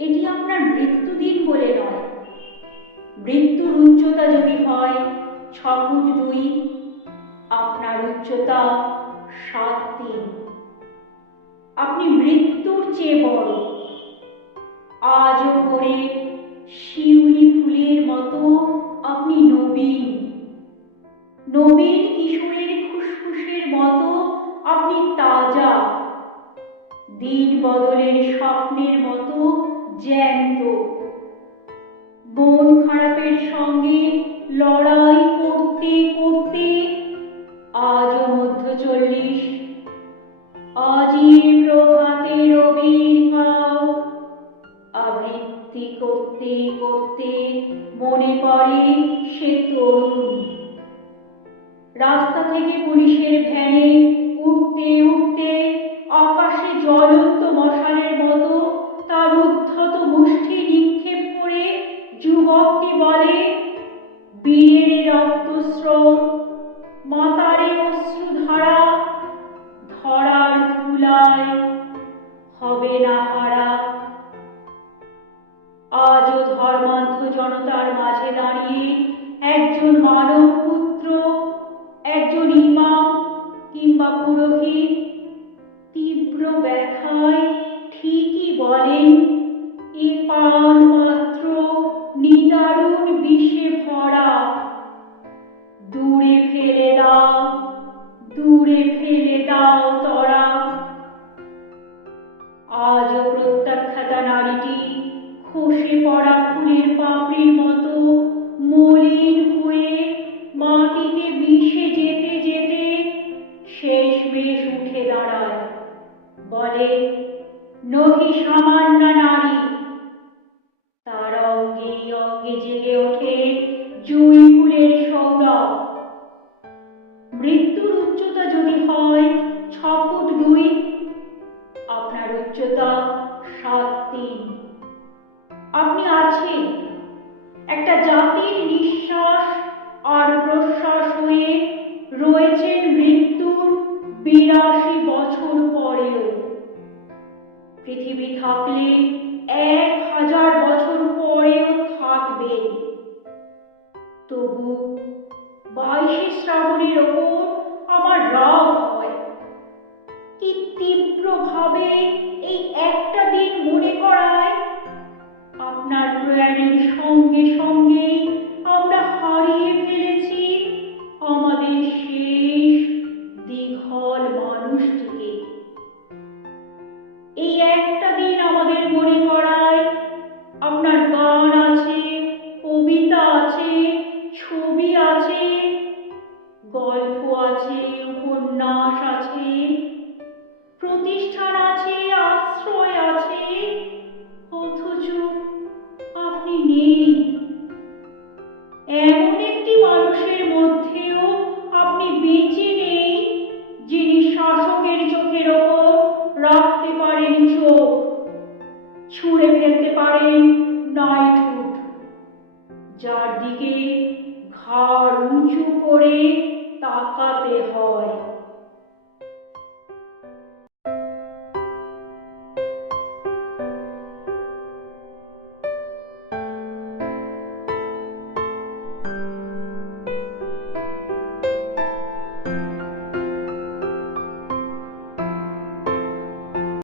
এটি আপনার মৃত্যুদিন বলে নয়। মৃত্যুর উচ্চতা যদি হয় ছ ফুট দুই, আপনার উচ্চতা সাত তিন। আপনি মৃত্যুর চেয়ে বড়। আজ ভোরে শিউলি ফুলের মতো আপনি নবীন। নবীন কিশোরের ফুসফুসের মতো আপনি তাজা। দিন বদলের স্বপ্নের মতো জ্যান্ত। মন খারাপের সঙ্গে লড়াই করতে করতে আজও মধ্য চল্লিশ আজই প্রভাতে রবির ভাব আবৃত্তি করতে করতে মনে পড়ে সে তরুণ। রাস্তা থেকে পুলিশের ভ্যানে উঠতে উঠতে আকাশে জ্বলন্ত ধরার ধুলায় হবে না হারা। আজও ধর্মান্ধ জনতার মাঝে দাঁড়িয়ে একজন মানব পড়া ফুলের পাপড়ির মতো মলিন হয়ে মাটিতে মিশে যেতে যেতে শেষ বেশ উঠে দাঁড়ায়। বলে, নহি সামান্য নারী। তার অঙ্গে অঙ্গে জেগে ওঠে জুঁই পৃথিবী থাকলে এক হাজার বছর পরেও থাকবে। তবু বাইশে শ্রাবণের ওপর আমার রাগ হয়। কি তীব্রভাবে প্রতিষ্ঠান আছে আশ্রয় আছে। অথচ আপনি নেই। এমন একটি মানুষের মধ্যেও আপনি বেঁচে নেই, যিনি শাসকের চোখের ওপর রাখতে পারেন চোখ, ছুঁড়ে ফেলতে পারেন নাইটহুড যার দিকে ঘাড় উঁচু করে তাকাতে হয়।